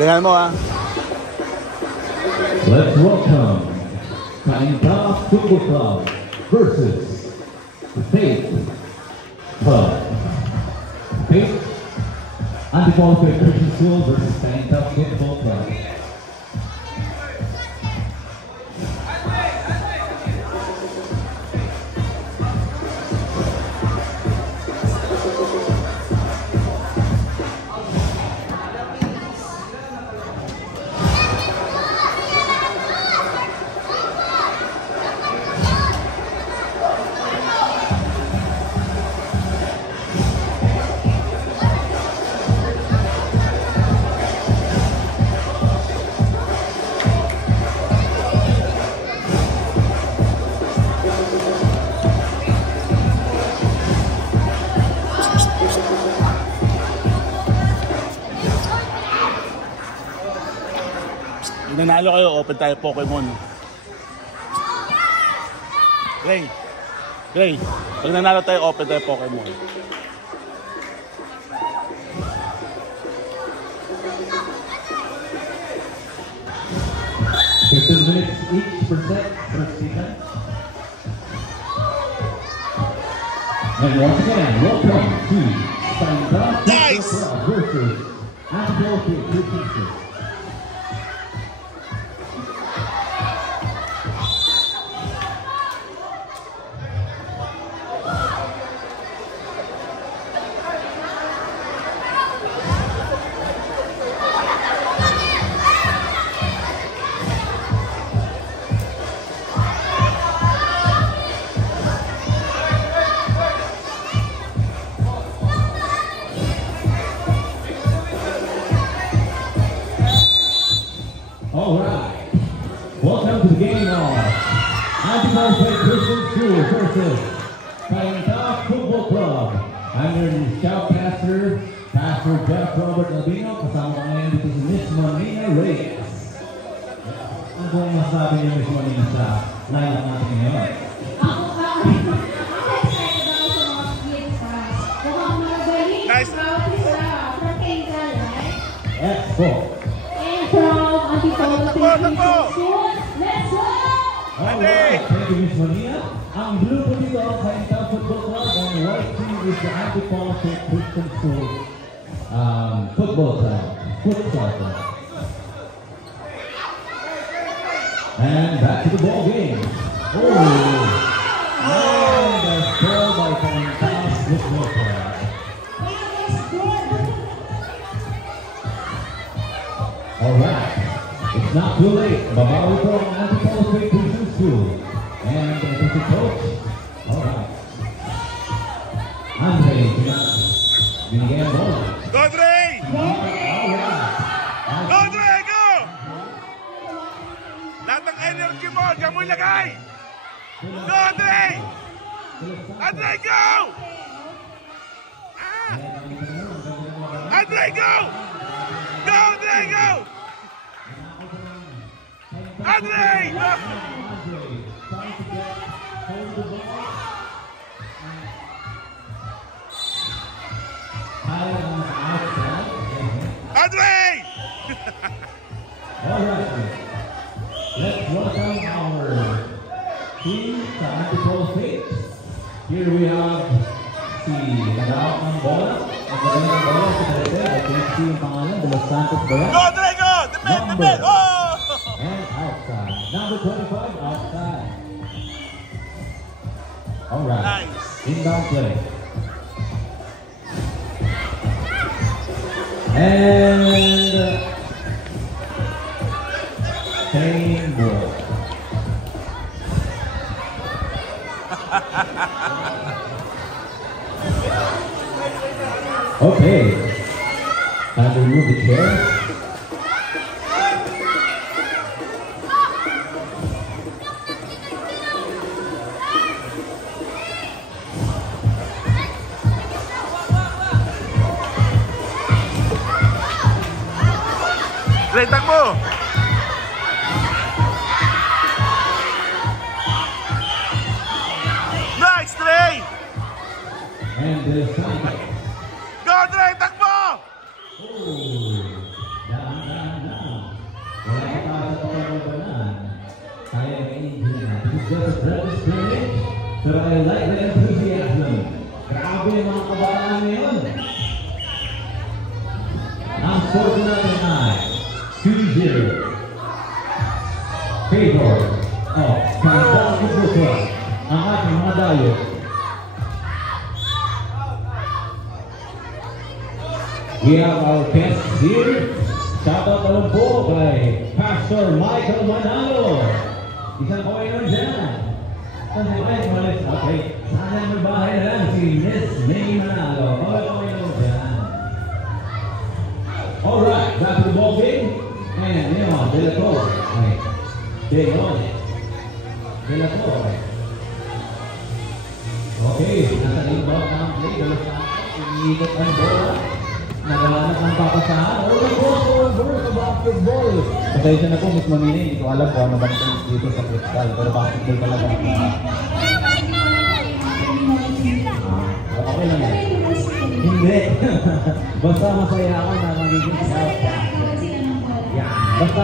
Galingan mo, ha? Let's welcome Kainta Football Club versus Faith Club. Faith Anti-Qualified Christian School versus Kainta Football Club. Nanalo kayo, open tayo Pokemon. Gray, pag nanalo tayo, open tayo Pokemon. Minutes each per set, first season. And once again, welcome to Kainta Football Club versus Anti-Qualified Christian School. Alright, welcome to the game of Anti-Qualified Christian School versus Kainta Football Club. I'm your shoutcaster, Pastor Jeff Robert Albino, kasama ko ngayon dito si Miss Marina Reyes. Ano pong masabi niyo, Miss Marina, sa lineup natin ngayon? Ako excited ako sa mga kids ha. Mukhang magaling Nice. bawat isa. From Kainta, right? Expo. And from Anti-Qualified Christian School. Let's go! Alright, thank you, Miss Marina. Ang blue po dito ang Kainta Football Club, and the white team is the Anti-Qualified Christian School Football Club. Futsal Club. And back to the ball game. And a throw by Kainta Football Club. Alright, it's not too late. Babawi po ang Anti-Qualified Christian School. And ito si Coach. Alright. Andre, binigyan ang bola. Go, Dre! Alright. Go, Dre! Go! Lahat ng energy mo, diyan mo ilagay! Go, Dre! Andre, go! Andre, go! Go, Andre, go! Andre! Go! Andre! Alright. Let's welcome our team sa Anti-Qualified. Here we have si nag-out ng bola. Ang galing ng bola sa Dede. I can't see yung pangalan. De Los Santos ba yan? Go, Dre, go! Defend, defend! Oh! And outside. Number 25, outside. Alright. Nice. Inbound play. And same ball. Okay. Time to remove the chair. Dre, takbo! Nice, Dre! And this time. Go, Dre, takbo! Oh, down. first red scrimmage. Pero I like the enthusiasm. Grabe yung mga kabataan ngayon. Ang score ko natin ay 2-0. Favor of Kainta Football Club. Ang ating mga dayo. We have our guests here. Shoutout naman po kay Pastor Michael Manalo. Isang kaway nun dyan. Okay. Sana may bahay na lang si Miss May Manalo. Kaway nun dyan. Alright, back to the ball game. And you know, De La Torre. De La Torre. Okay, nasa inbound ng play. De La Torre. Iniikot ang bola. Nagalanap ng papasahan. Reverse of basketball. Pasensya na po, Miss Manini. Hindi ko alam kung ano ba dito sa crystal. Pero basketball talaga. Okay lang yan. Hindi. Basta masaya ako na magiging shoutcaster. Yeah. Basta.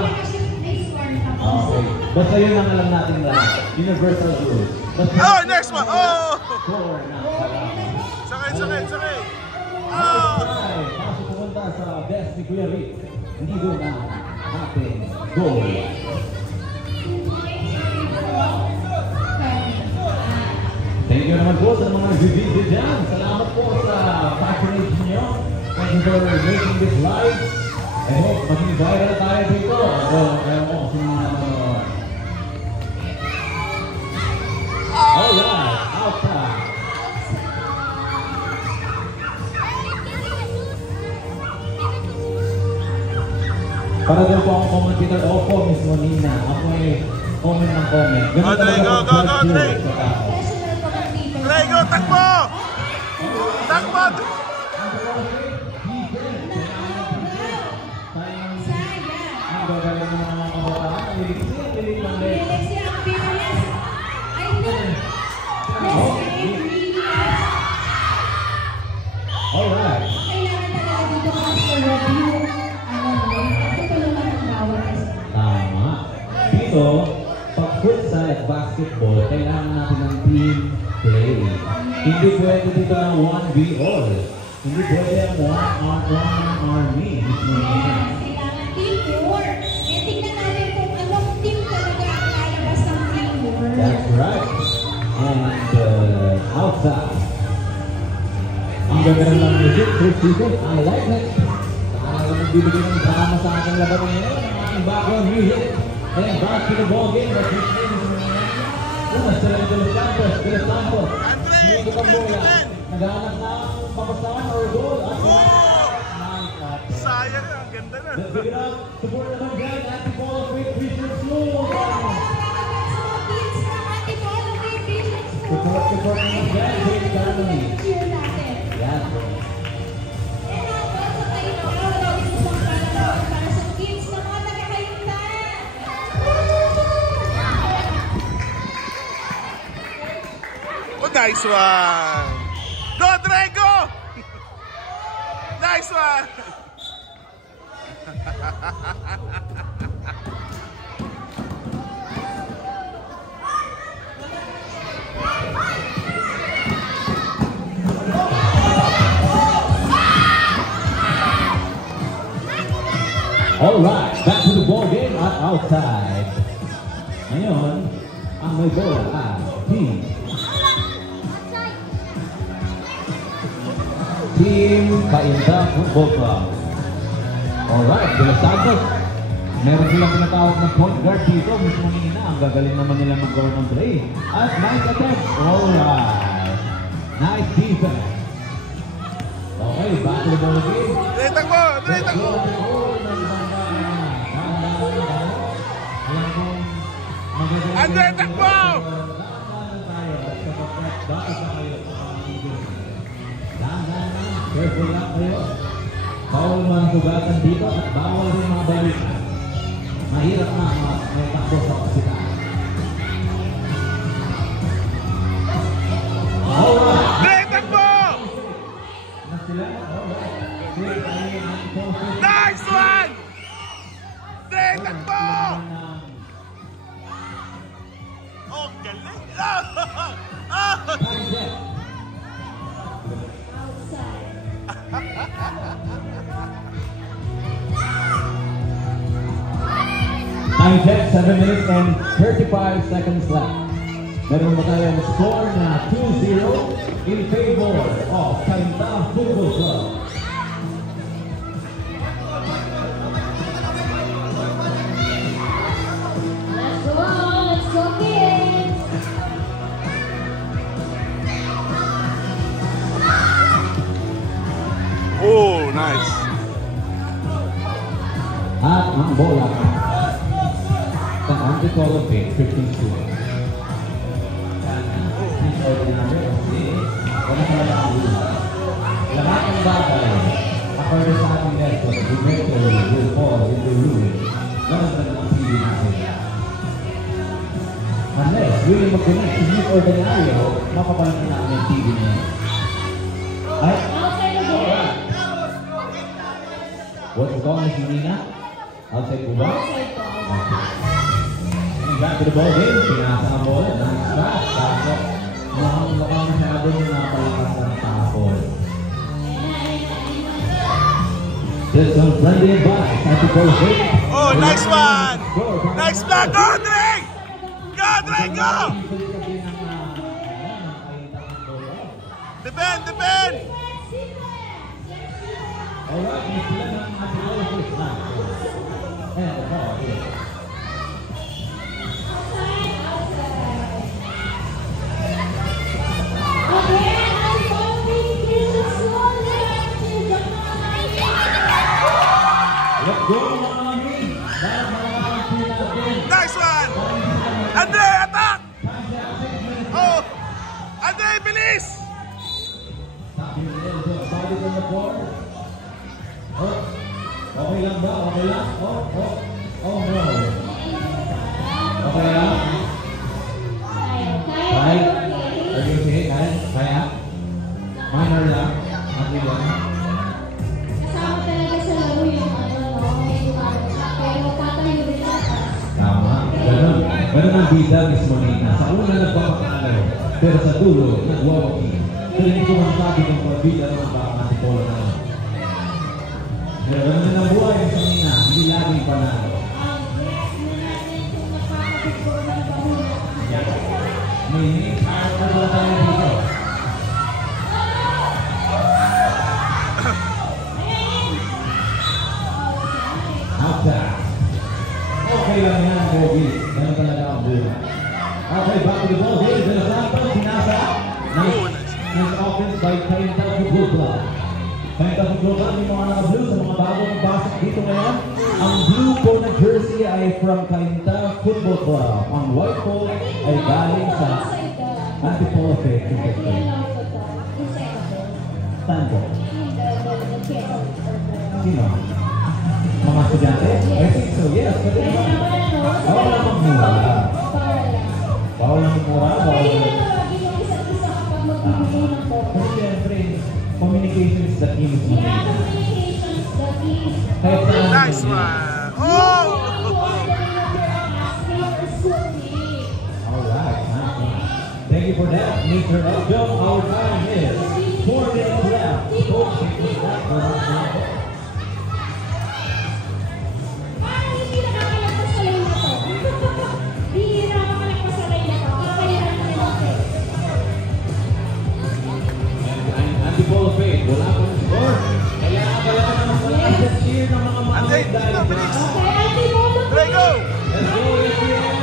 Okay. Basta yun ang alam natin lahat. Universal rules. Oh, next one! Oh! Score na. Sakay! Pasok pumunta sa best ni Kuya Rick. Hindi doon na ating goal. Thank you naman po sa mga nag-video dyan. Salamat po sa patronage niyo. Thank you for making this live. I hope maging viral tayo dito. Ewan ko kung sino na manonood. Alright, outside. Para din po ang commentator. Opo, Miss Monina. Ako ay comment ng comment. Oh, Dre, go, Dre! Dre, go, takbo! Takbo! Ang gagaling ng mga kabataan. Pilit lang din. Alright. Tama. Dito, pag futsal at basketball, kailangan natin ng team play. Hindi pwede dito ng 1v-all. Hindi pwede ang one-on-one army. Kailangan teamwork. Eh, tingnan natin kung anong team talaga ang lalabas ng teamwork. That's right. And outside. Ang ganda ng music, I like it. Nagbibigay ng drama sa aking laban ngayon. Ang ating background music. And back to the ball game. But this game is una sila ng De Los Santos. Hindi ko ang bola. Naghahanap ng papasahan or goal. Sayang, ang ganda na. Let's give it up. Support naman dyan. Anti-ball of Great Christian School. Support naman dyan. Great family. Yes. Oh, nice one! Go, Dre, go! Nice one! Alright, back to the ball game at outside. Ngayon, ang may bola ay Team Kainta Football Club. Alright, De Los Santos. Meron silang pinatawag na point guard dito. Mismo nina, ang gagaling naman nila mag-guard ng play. At nice attempt. Alright. Nice defense. Okay, back to the ball game. Dre, takbo! Dre, takbo! Andre, takbo! Careful lang kayo. Bawal mga sugatan dito at bawal rin mga balik. Mahirap na may takbo sa pasitaan. Alright! Dre, takbo! Nice one! Dre, takbo! Oh, galing! Time check. Time check, 7 minutes and 35 seconds left. Meron ba tayong score na 2-0 in favor of Cainta Football Club. Let's go kids! Oh, nice. At ang bola sa Antipolo-Pay, 15 students. Lahat ng bagay, according sa ating lesson, eventually will fall into ruin. Ganun na ang TV natin. Unless, willing mag-connect to youth ordinaryo, mapapansin natin ang TV niya. Ay? Alright. What's the call, Miss Nina? Outside po ba? And back to the ball game, pinasa ang bola, nice pass, tapos mukhang masyadong napalakas ang tapon. This one blended by Tactical Hit. Oh, nice one! Nice block! Go, Dre! Go, Dre, go! Defend, defend! Alright, Miss Lena, Tactical Hit now. And the ball is Nice one! Andre, attack! Oh! Andre, bilis! Okay lang ba? Okay lang? Oh no. Okay lang? Kaya? Are you okay? Kaya? Minor lang? Okay lang? Kasama talaga sa laro yung pero tatayo rin siya. Tama. Ganun ang bida, Miss Monina. Sa una nagpapakalaw, pero sa dulo, nagwawaki. Pero hindi ko masabi kung pagbida ng mga Antipolo na. Pero ganun ang buhay, Miss Monina. Hindi laging panalo. May hard na wala tayo dito. Outside. Okay lang yan, Bogey. Ganun talaga ang buhay. Okay, back to the ball game. De Los Santos, pinasa. Nice offense by Cainta Football Club. Cainta Football Club, yung mga naka-blue sa mga bagong pasok dito ngayon. Ang blue po na jersey ay from Cainta Football Club. Ang white po ay galing sa Antipolo-Pay. Tango. Sino? Mga estudyante? I think so, yes. Bawal lang magmura. Bawal lang magmura. Kasi siyempre, communication is the key. Nice one! Oh! Alright, nice one. Thank you for that, Mr. Eljo. Our time is 4 minutes left. Coaching with that for us. Antipolo-Pay, wala pong score. Kaya naman sa cheer ng mga Andre, mga dito, bilis! Dre, go! Let's go, ATM!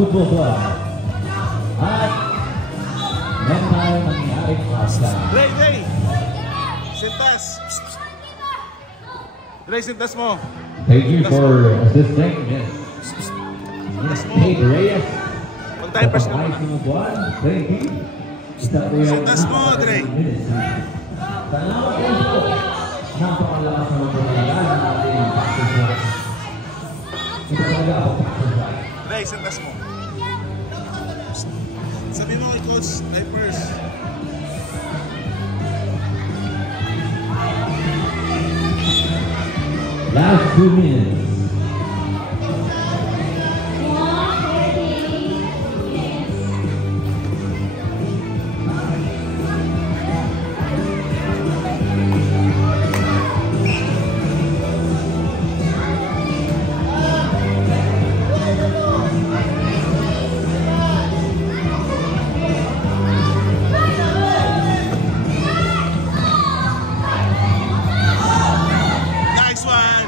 Football Club. At meron tayong nangyaring asa. Dre! Sintas! Dre, sintas mo! Thank you for assisting. Yes. Kate Reyes. Mag-diapers ka muna. Thank you. Sintas mo, Dre! Salamat po. Napakalakas na magpapalagaan ng ating practice. Ito talaga ako practice. Dre, sintas mo. Sabi mo kay Coach, diapers. Last 2 minutes. Nice one!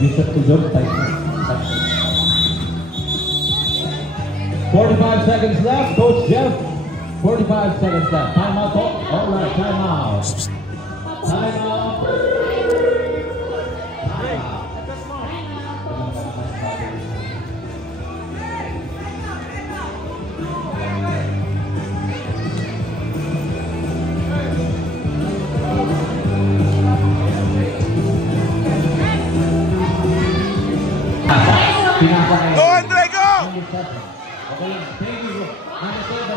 Bisa tujok, 45 seconds left, Coach Jeff. 45 seconds left. Time out. All right, time out. Time out. Go, Andre, go! Okay, thank you.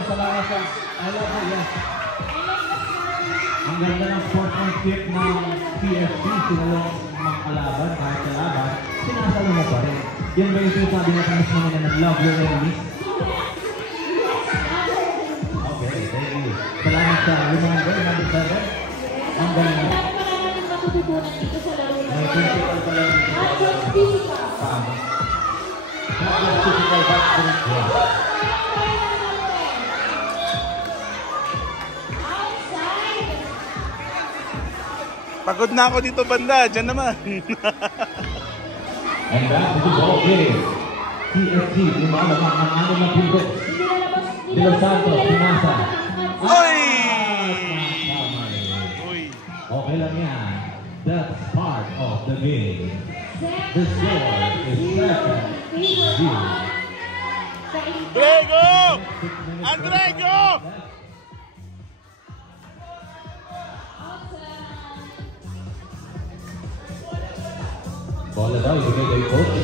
Salamat sa I love it, yes. Ang ganda ng sportsmanship ng PFC, sinulong mga kalaban, kahit kalaban, sinasalo mo pa rin. Yan ba yung sinasabi na kamis naman na nag-love your enemies? Okay, thank you. Salamat sa reminder, number 7. Ang galing mo. Maraming matututunan dito sa laro na May principal pala dito. at just physical. Tama. Not just physical, but spiritual. Pagod na ako dito banda, dyan naman. And back to the ball game. TFC, lumalamang ang ano ng pivot. De Los Santos, pinasa. Uy! Uy! Okay lang yan. That's part of the game. The score is 7-0. Andre, go! Andre, go! Bola daw, ibigay kay Coach.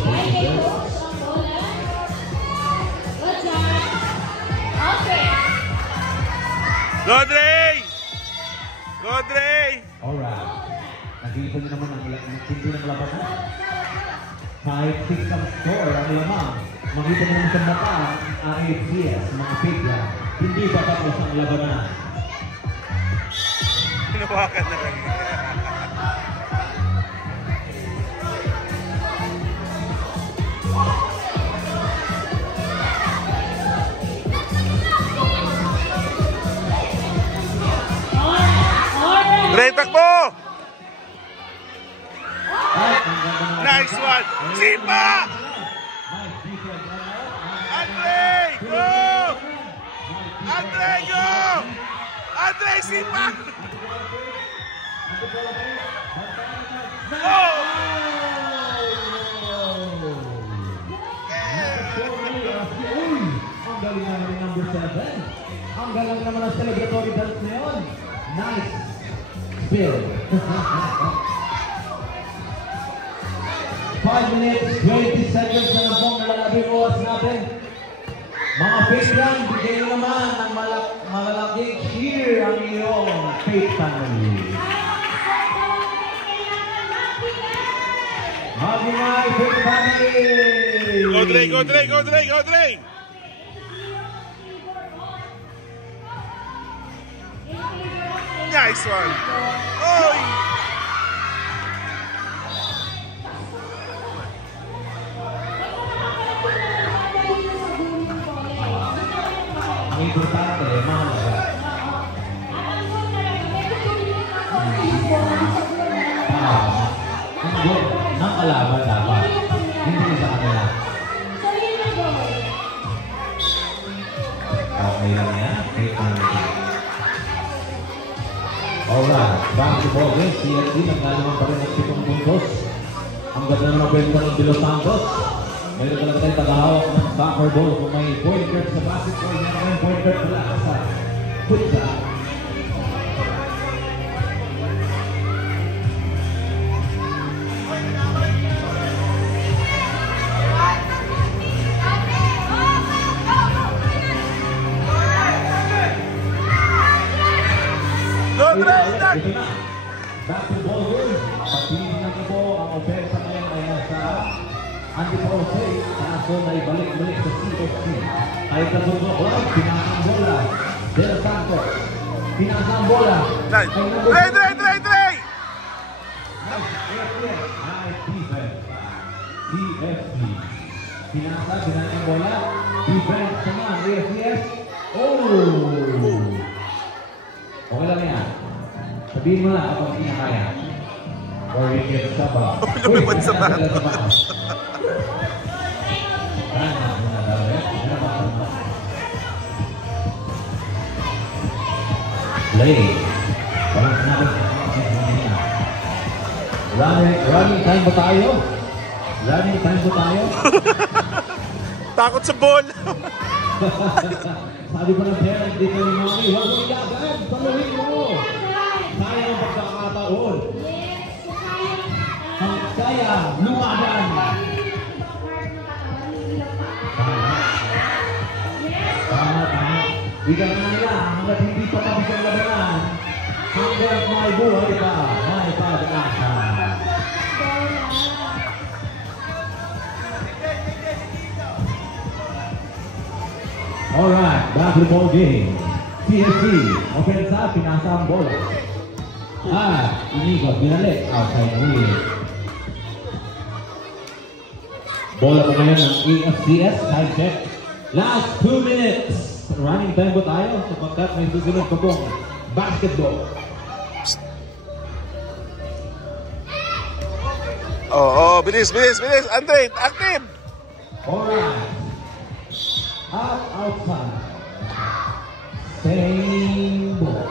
Go, Andre! Go, Andre! Alright. Nakikita niyo naman ang tindi ng labanan. Kahit 6 ang score ang lamang, makita niyo naman sa mata ang RFCS, mga pigya, hindi pa tapos ang labanan. Hinawakan na lang. Dre, takbo! Nice one! Sipa! Andre, go! Andre, go! Andre, sipa! Go! Ang galing naman ng number 7. Ang galing naman ang celebratory dance na yun. Nice. Bill. 5 minutes, 20 seconds na lang pong nalalabing oras natin. Mga faith lang, bigyan nyo naman ng malalaking cheer ang iyong faith family. Mag-ingay, everybody! Go Dre, go Dre, go Dre, go Dre! Nice one! Oy! Ang importante, mahalaga. Ang goal ng kalaban dapat. Hindi sa kanila. Okay lang yan. Alright, basketball game. CSD naglalungan pa rin ng 7 puntos. Ang ganda ng benta ng De Los Santos. Meron talaga tayong tagahawak ng soccer ball. Kung may point guard sa basketball, meron may point guard pala sa futsal. Go Dre, start! Ito na. Basketball game. Pagpiliin natin po ang opensa ngayon ay nasa Antipolo State. Kaso na ibalik-balik sa CFC. Ay katulog ko, pinasang bola. Del Santos. Pinasang bola. Nice! Dre, Dre, Dre, Dre! Nice defense. CFC. Pinasang bola. Defense naman. AFCS. Oh! Okay lang yan. Sabihin mo na kapag hindi na kaya. Or you get saba. Lumipad sa bato. Play. Walang sinabi. Running time ba tayo? Running time ba tayo? Takot sa ball! Sabi ko ng parent dito ni Mami, huwag mo ilagan, paluhin mo. Sayang ang pagkakataon. Ang sayang, lumaban. Tama. Ika na nila, hanggat hindi pa tapos ang labanan, hanggat may buhay ka, may pag-asa. Alright, basketball game. CSC, offensa, pinasa ang bola. Inigot, binalik, outside ring. Bola pa ngayon ng AFCS, time check. Last 2 minutes. Running time po tayo sapagkat may susunod pa pong basketball. Bilis, bilis, bilis! Andre, active! Alright. Outside. Same ball.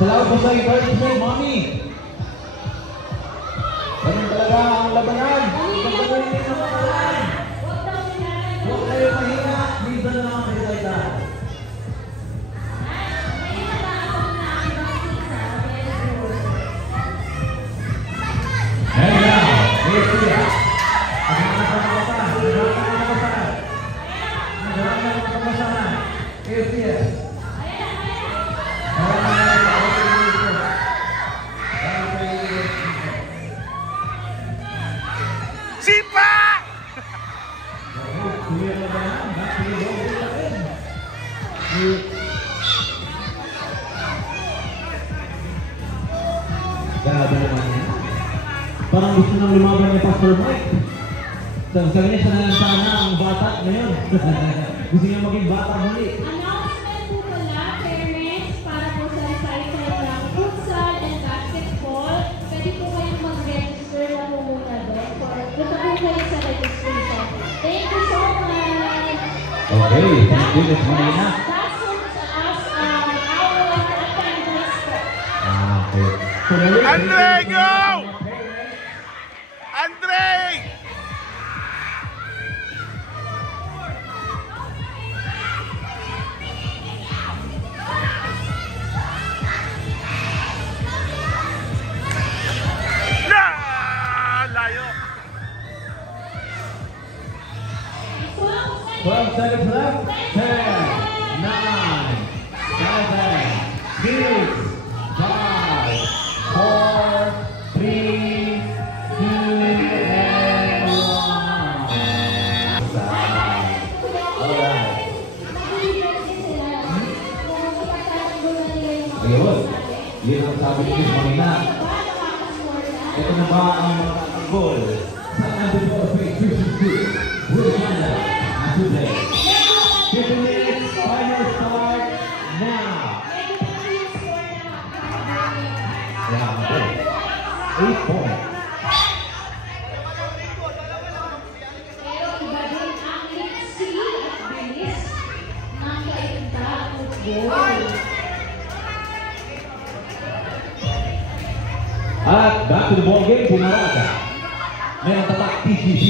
Salamat po sa encouragement, Mommy. Ganun talaga ang labanan. Ganun din ang labanan. Huwag kayo mahina. Minsan na mga kailangan. And now, here's the Sipa! Grabe naman yan. Parang gusto nang lumaban ni Pastor Mike. Sabi niya, sana lang sana ang bata ngayon. Gusto niya maging bata muli. Announcement po pala, parents, para po sa recital ng futsal and basketball. Pwede po kayong mag-register na po muna doon. Gusto po kayo sa registration. Thank you so much! Okay, thank you, Miss Marina. That's our attendance po. Okay. So, Andre, go! Andre! Layo! 12 seconds left. 10, 9, 7, 6, 5, 4, Ayun. Yun ang sabi ni Miss Marina. Ito na ba ang goal? Sa number 4, Christian School. Will Canada. As we play. 50 minutes, final start now. Yeah, okay. 8 points. Pero iba din ang liksi at bilis ng kainta at goal. At back to the ball game, Pumarata. Mayroong tatak TGC.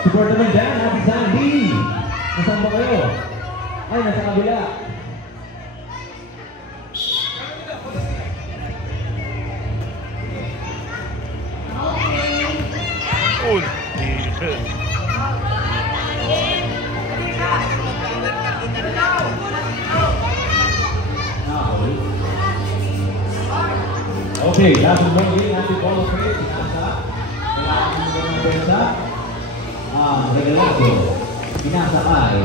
Support naman dyan, Happy Sandy. Nasaan ba kayo? Ay, nasa kabila. Oh, Okay, that's the ball game. Happy ball play. Pinasa. Kailangan mo ng pensa. Regalado. Pinasa ay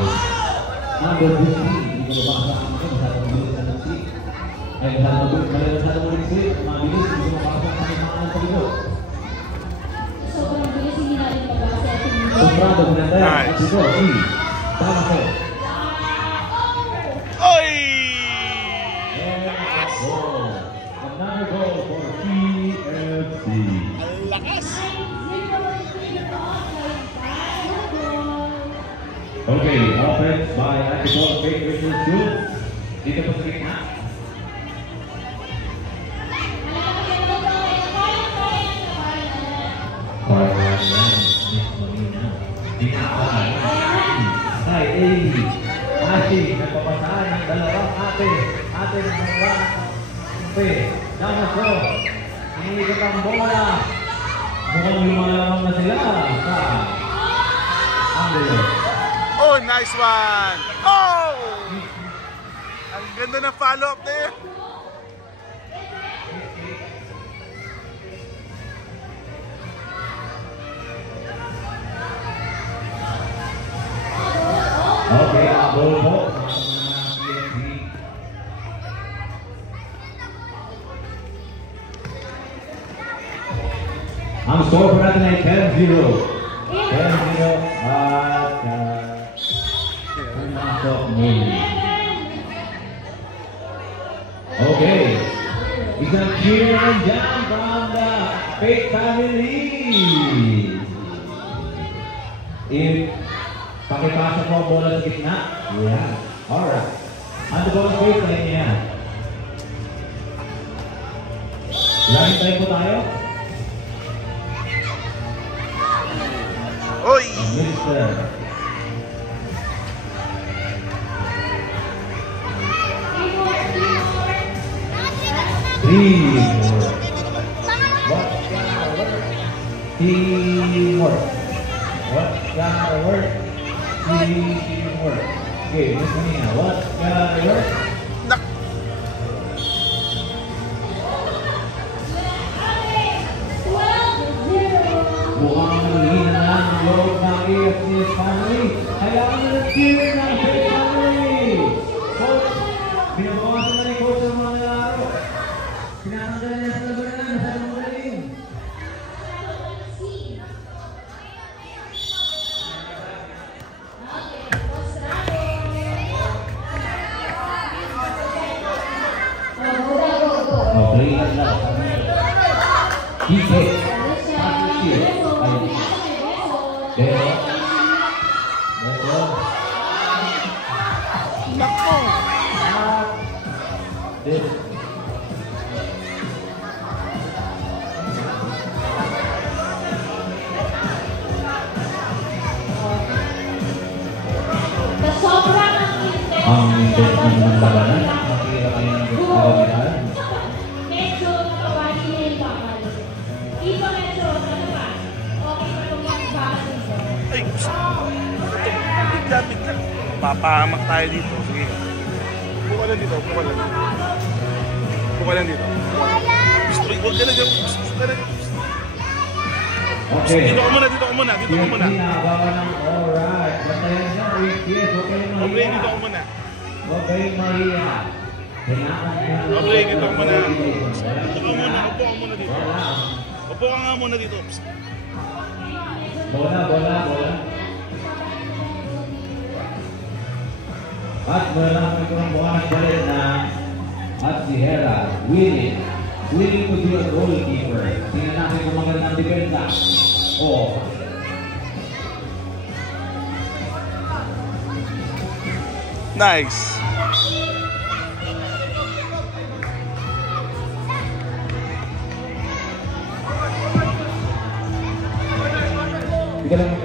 number 15. Hindi ko mabasa ang ito. Masyadong mabilis na nagsi. Ay, masyadong mabilis. Mabilis. Hindi ko mabasa ang mga pagino. Sobrang bilis hindi natin mabasa at hindi. Comprado, maganda yan. Nice. At ito, tama ko. Oy! And goal. Another goal for PFC. Lakas! Okay, offense by Antipolo Faith Christian School. Dito po sa gitna. Ay, Ashi, nagpapasahan ng dalawang ate ng mga ate. Damas ko, iniikot ang bola. Mukhang lumalamang na sila sa Angelo. Oh, nice one! Oh! Ang ganda ng follow-up na yun. Okay, ball po. Ang score po natin ay 10-0. 10-0 at pumasok muli. Okay. Isang cheer and jam from the Faith family. Pakipasok mo ang bola sa gitna. Yeah. Alright. Ano ba ang Faith na niya? Running time po tayo. Oy! Minister. Teamwork. Teamwork. What's gotta work? Teamwork. Okay, Miss Manina, what's gotta work? Nak! Mukhang mahina na ang loob ng AFC family. Kailangan na nag-cheer ng Faith family. Coach, binabawasan na ni Coach ang mga laro. Pinatanggalan niya sa labanan. Masyadong magaling. Play lang lang. Kike. Nako! Sobrang ang intense. Ang intense ng labanan. Mahirap ang labanan. Medyo nakabali niya yung bakal. Iba medyo, ano ba? Okay pa itong yung bakal dito. Ay, gusto ko. Bigla. Papahamak tayo dito. Sige. Buka lang dito. Buka lang. Buka lang dito. Gusto ko. Huwag ka na dyan. Gusto ka na dyan. Okay. Dito ko muna. Dito ko muna. Pinagawa ng alright. Basta yan siya. Yes, okay naman. Obre, dito ako muna. Huwag kayong mahiya. Obre, dito ako muna. Upo ka muna dito. Upo ka nga muna dito. Bola. At meron itong buwanag balik na at si Hera, willing to be a goalkeeper. Tingnan natin kung magandang depensa. Oh. Nice. Tiga lang.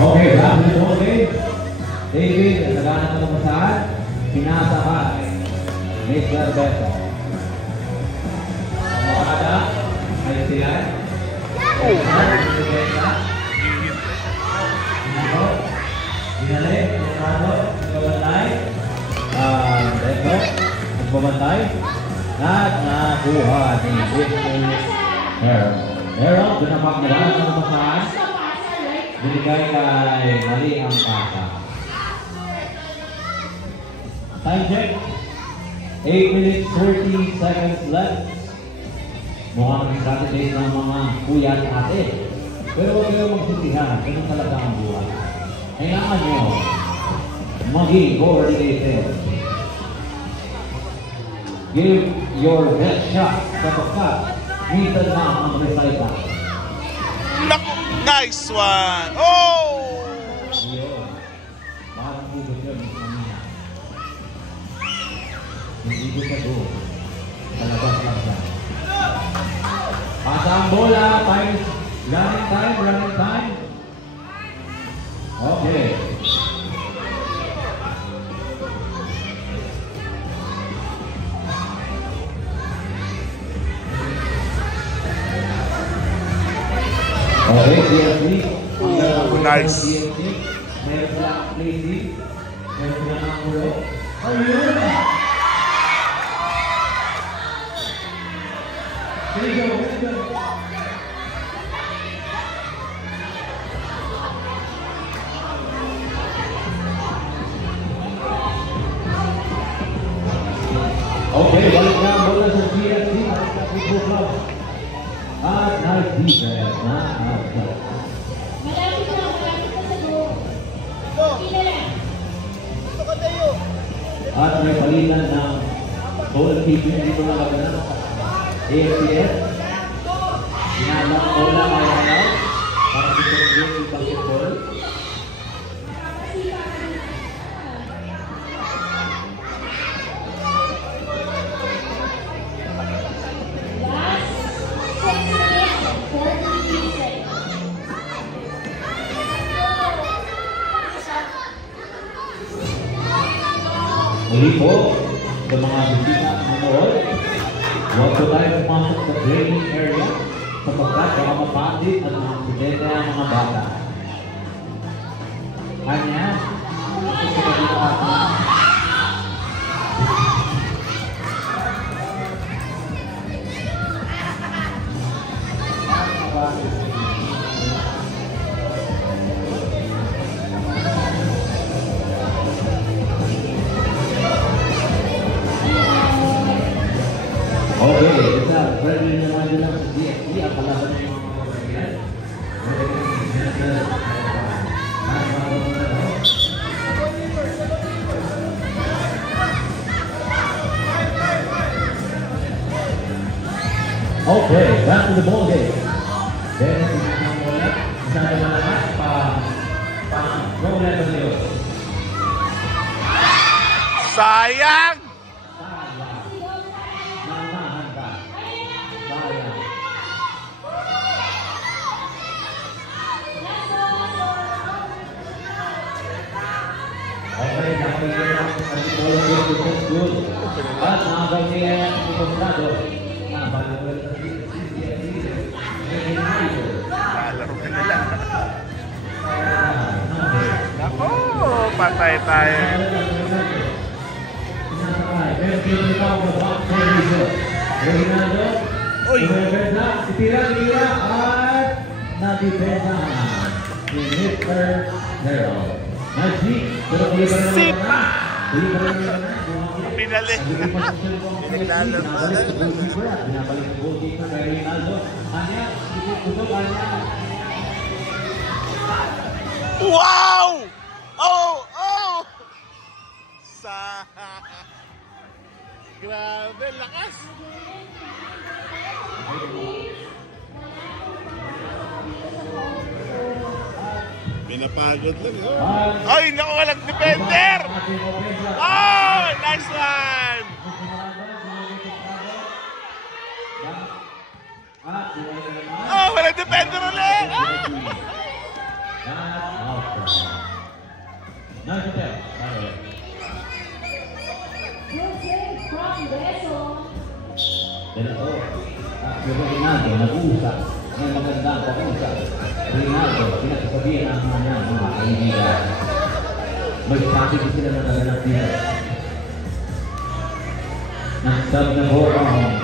Okay, back to the ball game. David, naghanap ng masahan. Pinasa ka. Mr. Beto. Makakada. Ay sila. Dinali. Pinado. Nagbabantay. Beto. Nagbabantay. At nakuha ni Victor Harold. Harold, binapak na lang ng masahan. Binigay kay mali ang pasa. Time check. 8 minutes 30 seconds left. Mukhang strategies ng mga kuya at ate. Pero huwag kayo magsisihan. Ganun talaga ang buhay. Kailangan nyo maging coordinated. Give your best shot sapagkat minsan na ang resulta. Nice one! Oh! Yun. Parang hugot yun. Hindi ko sa doon. Sa labas lang siya. Pasa ang bola. Running time. Okay. Okay, DFC. Nice. Meron silang lazy. Meron silang ang ulo. Ayun! There you go. Okay, balik na ang bola sa GFC. Football Club. At nice defense. Malapit na sa goal. Pila lang. At may palitan ng goalkeeper dito na laban na AFCS. Sinabang bola ay ayaw para dito yung basketball. Muli po, sa mga bisita at manood, huwag po tayo pumasok sa training area sapagkat baka mapatid at mga aksidente ang mga bata. Kanya, ito sa dito natin. Okay, isa, friendly naman din lang sa DFC ang kalaban ng mga kapatid. Okay, back to the ball game. Then, isa na lahat pa-roll level yun. Sayang! Okay, nakapagyan ang bola good. At mga ganyan ang ikontrado na Lalaro ka na lang. Ako, patay tayo. Uy! Tira at natipesa ni Mr. Harold. Sipa! Pinali. Pinaglalaro. Wow! Oh! Oh! Sa... Grabe, lakas! Pinapagod lang. Ay, naku, walang defender! Oh! Nice one! Oh, walang defender ulit! Rinaldo, nag-uusap ng magandang pag-uusap. Rinaldo, pinagsasabihan ang mga kaibigan. May strategy sila na naganap nila. Nagsab na borong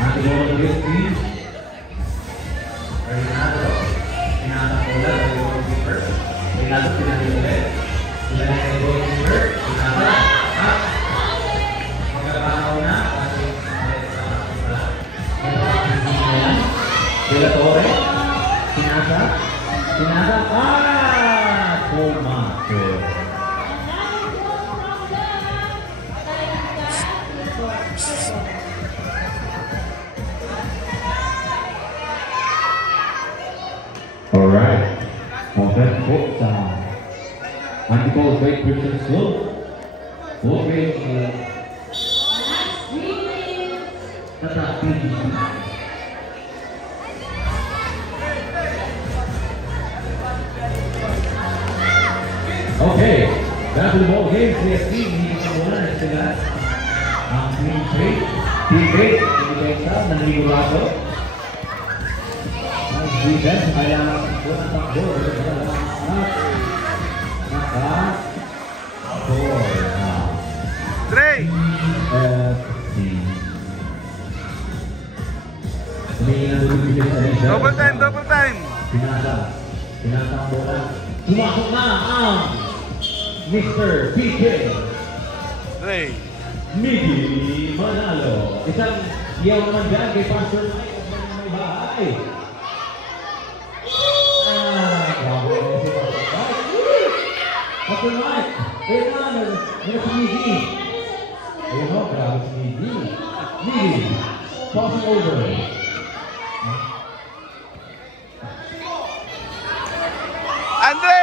ating mga mag-team. Rinaldo, pinahanap ko lang ang goalkeeper. Rinaldo, pinahanap ulit. Sila na yung goalkeeper. Pinahanap. Magkakaraw na. De La Torre, Pinasa, Tomato. All right, offense book time. Anti-ball break Christian Slow. Okay, Tata PGC. Okay, back to the ball game. CSC, hindi ka muna na sila ang team trade. Team trade, hindi kayo nanigurado. Ang defense, kailangan po ng takbo. Naka-4 na. Dre! FC. Humingi na dulubigay sa Asia. Double time! Pinasa ang bola. Sumakot na ang Mr. PK Dre! Miggy Manalo. Isang siyaw naman dyan kay Pastor Mike of may bahay. Grabe na si Pastor Mike. Pastor Mike, kaya naman, may si Miggy. Ayun o, grabe si Miggy. Miggy, passing over. Andre!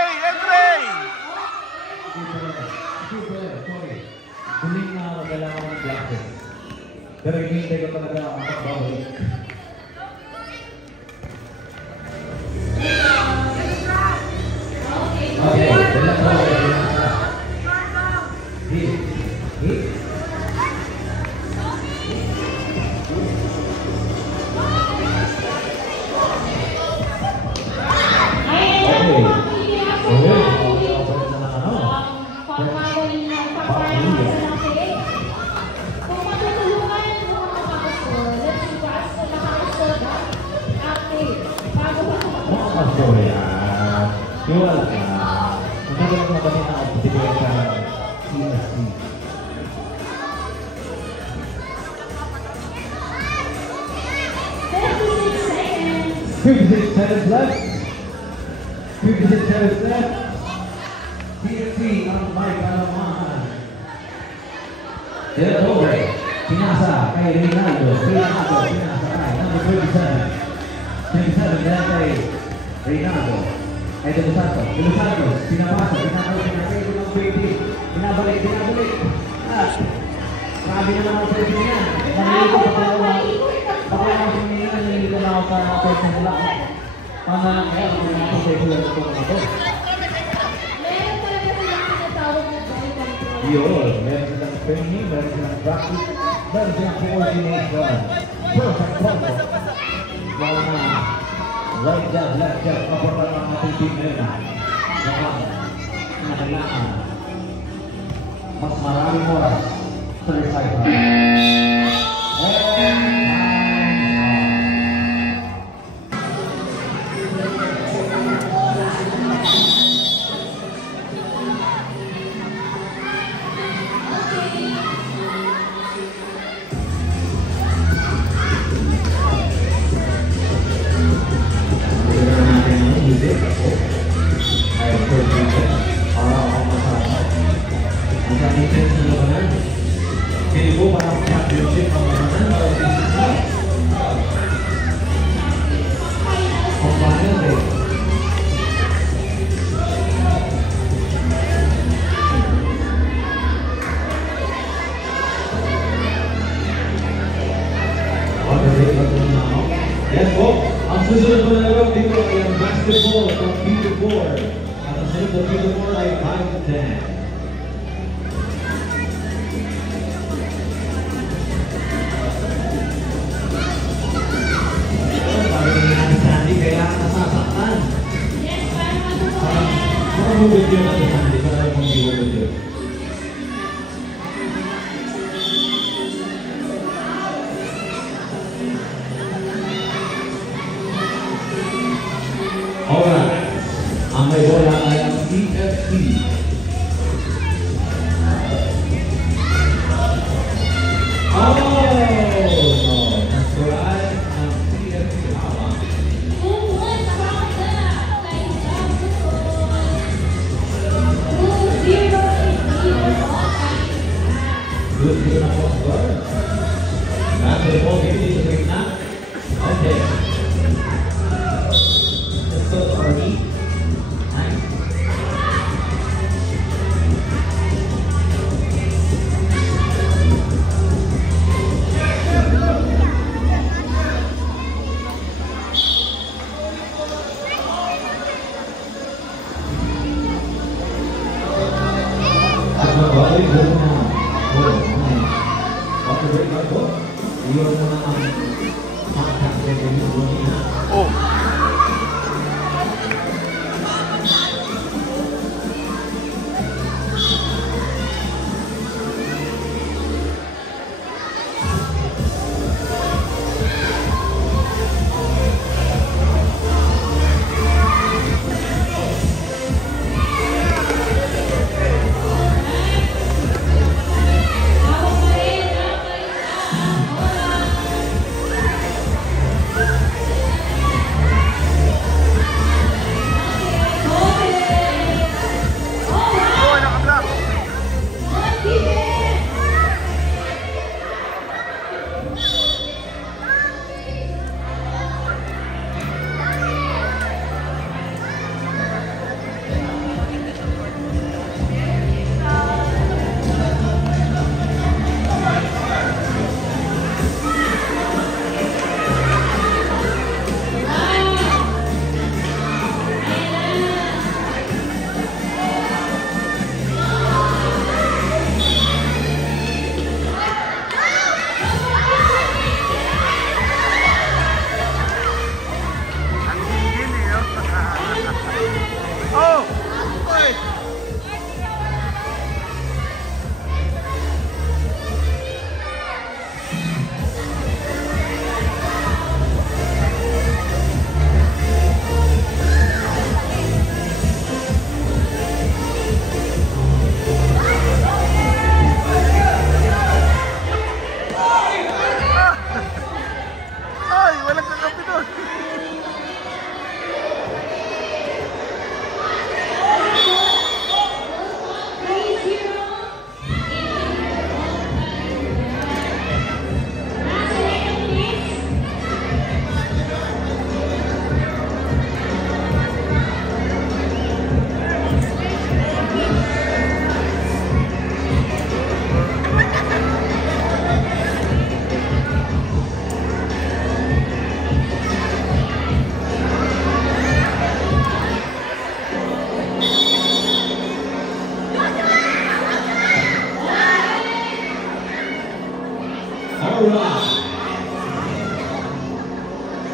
Sorry. Huling na magalaw ng blackhead. Pero hindi ko talaga ang makababalik. Okay, dala ko. Hit. Iwala ka. Magkakaroon ko kami na optimate ka CSC. 56 seconds left. 56 seconds left. CSC ang may kalaman. De La Torre. Pinasa kay Rinaldo. Pinasa kay number 27. 27 dahil kay Rinaldo. Ay, De Los Santos, pinapasa, pinabalik ng 20, pinabalik. Sabi naman ako sa ito niya, nangyayito pa talaga, pagkaya ako sinigyan, nangyayito na ako para person nila. Kaya ako na ako sa ito lang ito na ito. Meron talaga silang tinatawag na ball control. Yun, meron silang training, meron silang practice, meron silang coordination. perfect combo. Mga right jab, left jab, kaporta ng ating team ngayon. Kailangan mas maraming oras sa recycle. Yes po, ang susunod po na laro dito ay ang basketball ng Peter 4. At ang sunod ng Peter 4 ay 5 to 10. Parang nangyari Sandy, kaya nasasaktan. Yes, para matutunan. Parang bubid yun natin Sandy, parang hindi bubid yun. Alright, ang may bola ay ang TFC. Oh, no, that's right, ang TFC hawak. 2-1 sa Bangka. Line down to goal. 2-0 is even on. Good yun ang score. Basketball game dito sa gitna. Okay. Already. Nice. Oh. Hawak pa rin ang kaisa ang bola.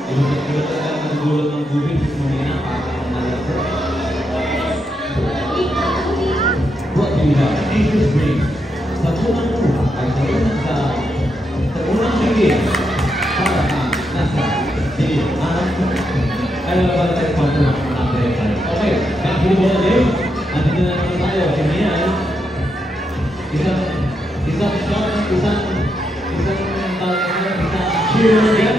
Iba talaga nagdulot ng tubig sa Manila para nalasa. Brought to you by Nature's Spring. Sa unang luha ay sa unang higit para kang nasa diliman. Ayaw na ba tayo kwanto ng tayo? Okay, back to the ball game. Andito na naman tayo. Kaya isang cheer yan.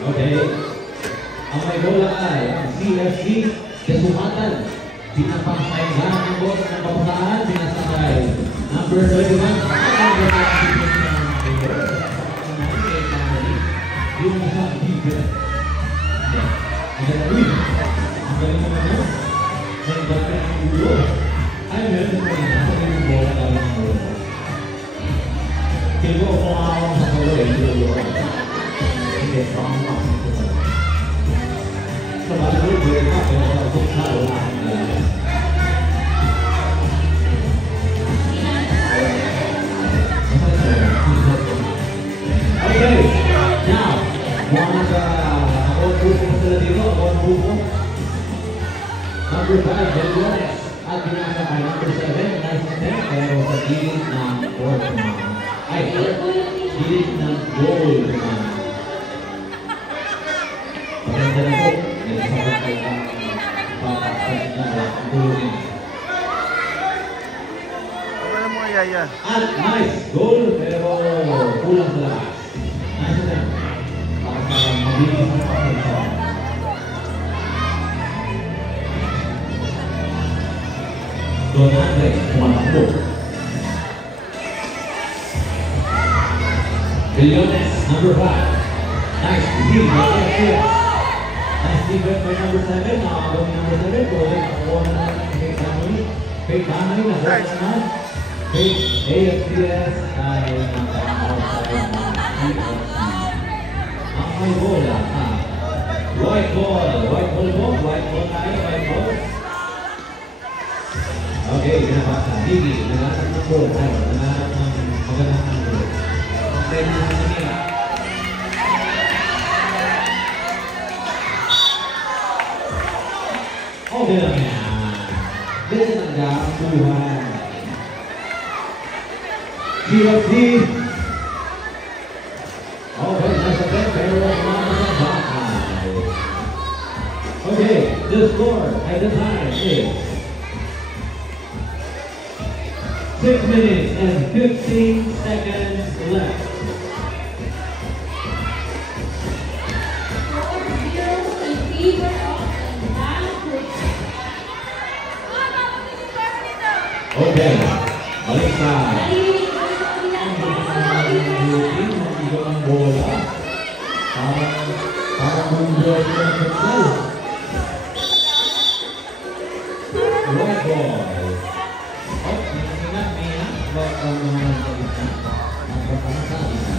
Okay. Ang may bola ay ang CFC Kesumatan. Pinapangsayahan ng bola ng papuntahan. Pinasakay. Number 21. Yung isang defense. Ang galing. Ang galing naman yun. Ang galing ang ulo. Ay, meron ko rin. Nasa yung bola na lang ang ulo. Kaya ko kumawang sa ulo eh. Hindi, pang-pang. Sa bago, buhay pa. Pero sa usok sa ulo. Okay, now, one buko sila dito, one buko. Number 5, Delores. At binasa kay number 7, nice and 10. Pero sa gilid ng fourth naman. Ay, gilid ng goal naman. Maganda na po. May sabat kayo ang papakasal na ang tulungin. Wala mo yaya. At nice goal, pero kulang sa lakas. Nice na. Para sa mabilis na pakasal. Don Andre, kumatakbo. Billones, number 5. Nice lead by FCS. Nice lead by number 7. Nakakagawin number 7. Going ako na kay Family. Kay Family na sa naman. Kay AFCS ay naka-outside ng CFC. Ang may bola, white ball. White ball mo. White ball tayo. White ball. Okay, pinapasa. Digi, naglasap ng ball. Naglasap ng magandang number. Pwede na sa nila. Okay lang yan. Dito talaga ang buhay. CFC. Okay, nasa 10 pero mga sa bahay. Okay, the score at the time is 6 minutes and 15 seconds left. Okay, balik sa ang bola. Parang mundo ng futsal. Right ball. Oh, ingat. Ba't ang mga nagkabit na? Ang pagkakasali na.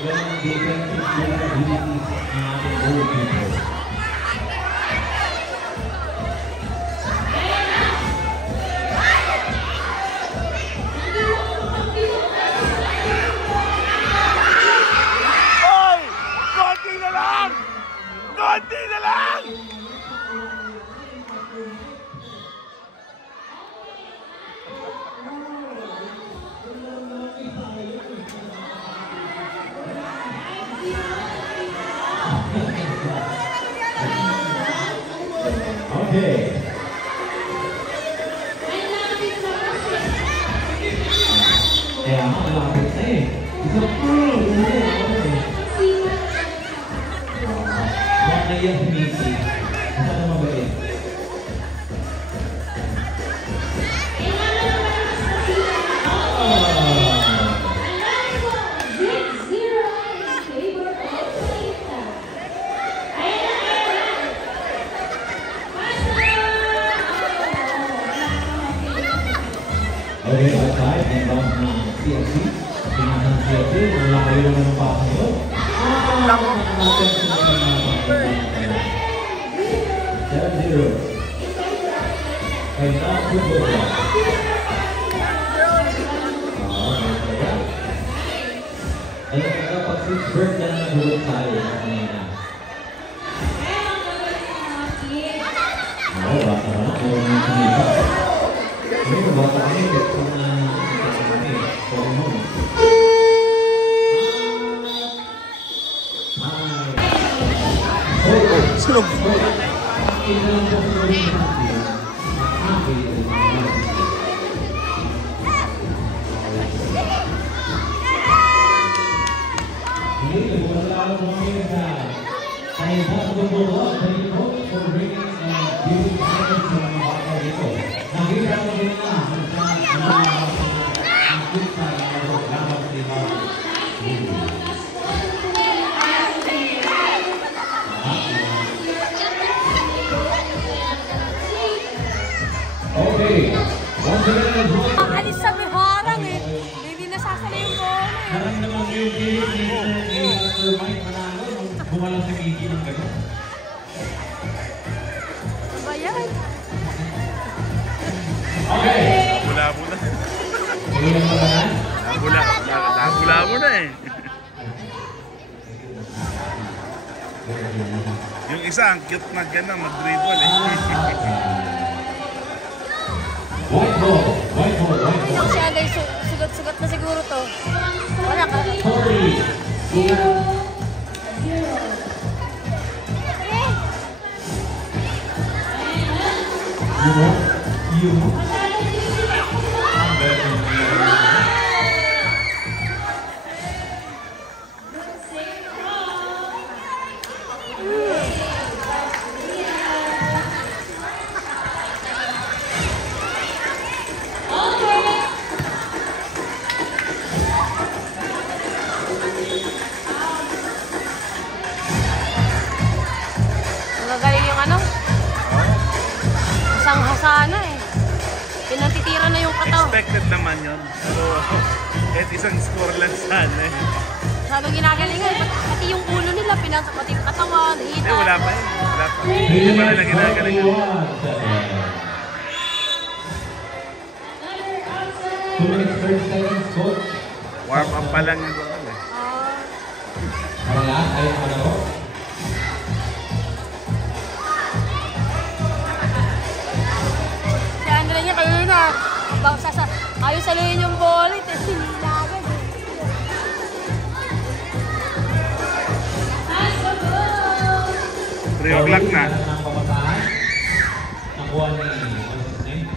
walang defensive capabilities ang ating goalkeeper. Oy! Konti na lang! Konti na lang! Okay. Kaya malapit na eh. Isang bakit na yan humisi? Saan na mabait? Okay, outside, inbound na CFC. Tingnan ng CFC, malayo naman ang pasa nyo. Natin sa mga 7-0. Kaya na, football club. Alam ka kapag 6 bird yan ang hulog tayo sa kanina. Oo, baka naman. Kaya naman kanina. Ini buat kami Sunog. Okay, once again, alis sa harang eh. Hindi nasasala yung bola eh. naramdaman ko yung game ni Sir Mike Manalo nung bumalang si Mickey ng gano'n. Ano ba yan? Okay. Labo na. Ilang na ba na? Labo na eh. Yung isa, ang cute na gano'n, mag-dribble eh. White ball, white ball, white ball. Si Anday, sugat-sugat na siguro to. Wala ka. 40. You. Magagaling yung ano? Isang hasana eh. Pinatitira na yung kataw. Expected naman yun. Pero kahit isang score lang sana eh. Masyadong ginagalingan. Pati yung ulo nila, pinasa pati yung katawan, hita. Eh, wala pa eh. Wala pa. Hindi pa nila ginagalingan. 2 minutes 30 seconds, coach. Warm up pa lang yung goal eh. Wala, ayaw mo na ko. Si Andre niya kayo na. Ayaw saluhin yung bola. Sinilagan eh. 3 o'clock na. Ang pamataan. Nakuha ni, what's his name?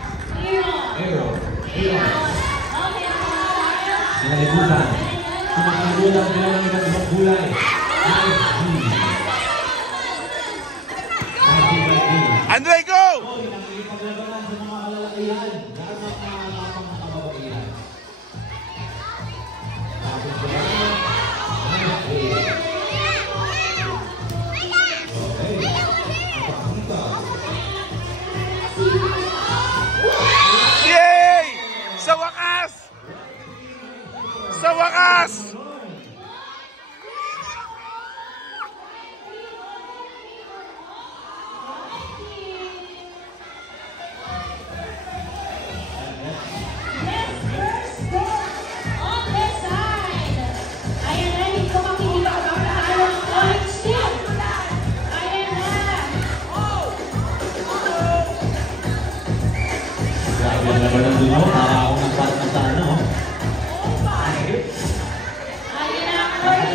Hero. Sinalibutan. Sumakalibutan nila ng iba't ibang gulay. Andre, go! Ipaglabanan sa mga kalalakihan. Lahat ng mga kababaihan. Tapos ba? Yay! Sa wakas! Sa wakas!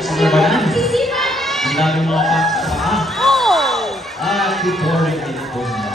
sa labanan. Ang daming mga pa sa paa. At si Corey ay ito na.